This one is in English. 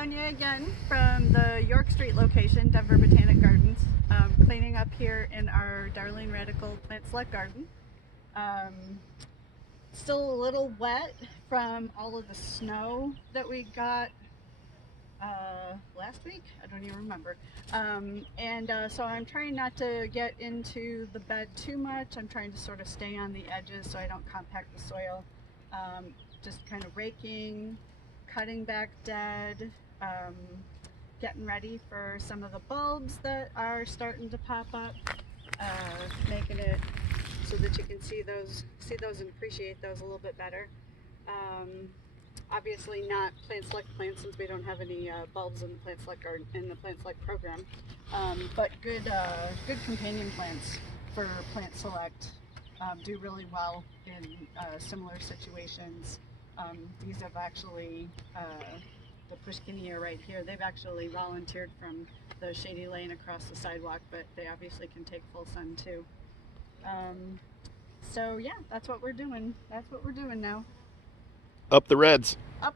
Sonya again from the York Street location, Denver Botanic Gardens, cleaning up here in our Darlene Radical Plant Select Garden. Still a little wet from all of the snow that we got last week. I don't even remember. So I'm trying not to get into the bed too much. I'm trying to sort of stay on the edges so I don't compact the soil. Just kind of raking, cutting back dead, getting ready for some of the bulbs that are starting to pop up, making it so that you can see those and appreciate those a little bit better. Obviously not Plant Select plants since we don't have any bulbs in the Plant Select garden, in the Plant Select program, but good companion plants for Plant Select do really well in similar situations. These have actually, the Pushkinia right here, they've actually volunteered from the shady lane across the sidewalk, but they obviously can take full sun too. So yeah, that's what we're doing. That's what we're doing now. Up the reds. Up.